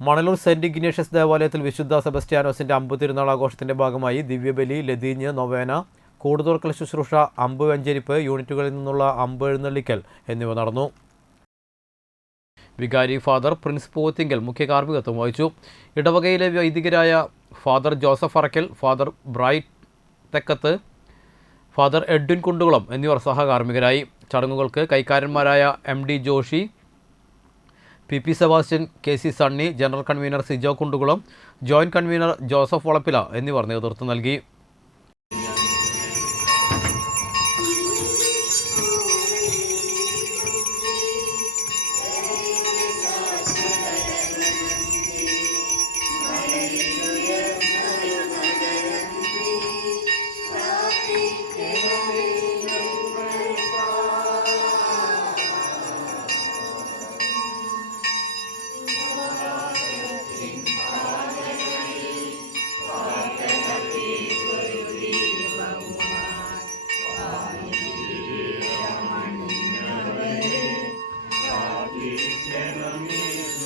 Manalur saint Ignatius ദേവാലയത്തിൽ വിശുദ്ധ സെബസ്റ്റ്യാനോസിന്റെ അമ്പ് തിരുനാൾ ആഘോഷത്തിന്റെ ഭാഗമായി ദിവ്യബലി ലതീഞ്ഞ് നൊവേന കൂടുതൽ ശുശ്രൂഷ അമ്പ് വെഞ്ചരിപ്പ് യൂണിറ്റുകളിൽ നിന്നുള്ള അമ്പ് എഴുന്നള്ളിക്കൽ എന്നിവ നടന്നു. വികാരി ഫാദർ പ്രിൻസ് പോത്തിങ്കൽ മുഖ്യ കാർമ്മികത്വം വഹിച്ചു. ഇടവകയിലെ വൈദികരായ father Joseph Arakkal father Bright Thekkath father Edwin Kundukulam എന്നിവർ സഹകാർമ്മികരായി. ചടങ്ങുകൾക്ക് കൈക്കാരന്മാരായ M D Joshy P P Sebastian K C Sunny general convener Sijo Kundukulam joint convener Joseph Valappila എന്നിവർ നേതൃത്വം നൽകി. Amen.